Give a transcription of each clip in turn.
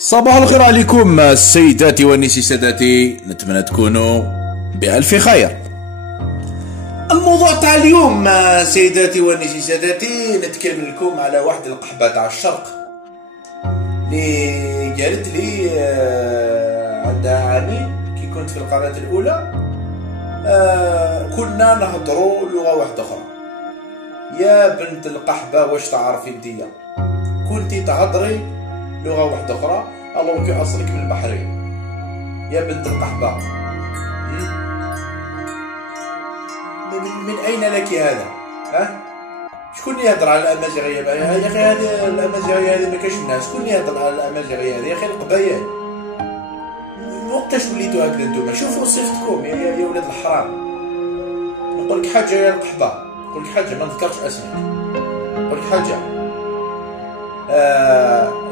صباح الخير عليكم السيداتي والنساء سادتي، نتمنى تكونوا بألف خير. الموضوع تاع اليوم سيداتي والنساء سادتي نتكلم لكم على واحد القحبة تاع الشرق اللي قالت لي عندها عامين كي كنت في القناة الأولى كنا نهضروا لغة واحدة أخرى. يا بنت القحبة واش تعرفي انتيا؟ كنتي تهضري لغة واحدة أخرى ألوغ كي أصلك من البحرين. يا بنت القحبة من أين لك هذا؟ شكون يهضر على الأمازيغية؟ يا أخي هذه الأمازيغية هذه ما كاش الناس، شكون يهضر على الأمازيغية هذه؟ يا أخي القبايل وقتاش وليتو هكذا نتوما؟ شوفوا صيفتكم يا ولاد الحرام. نقول لك حاجة يا القحبة، نقول لك حاجة ما نذكرش أسمك، نقول لك حاجة.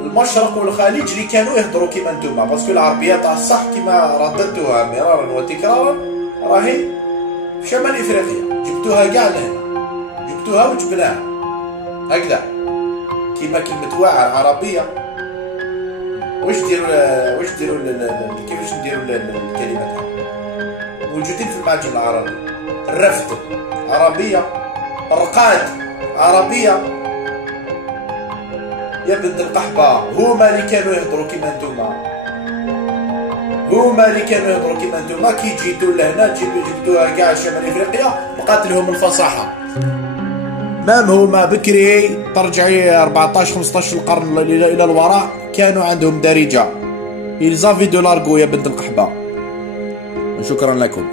المشرق والخليج اللي كانوا يهضروا كيما نتوما، باسكو العربية تاع الصح كيما رددتوها مرارا وتكرارا راهي في شمال افريقيا، جبتوها كاع لهنا، جبتوها وجبناها هكذا كيما كلمة واعر عربية. واش ديروا كيفاش نديروا الكلمة تاعها؟ موجودين في المعجم العربي. الرفد عربية، الرقاد عربية. يا بنت القحبة هما اللي كانوا يهضروا كيما نتوما، هما اللي كانوا يهضروا كيما نتوما. كي جيتوا لهنا جبتوها كاع شمال افريقيا بقات لهم الفصاحة. مام هما بكري ترجعي 14 15 القرن الى الوراء كانوا عندهم دارجة. إلزافي دو لارغو يا بنت القحبة. شكرا لكم.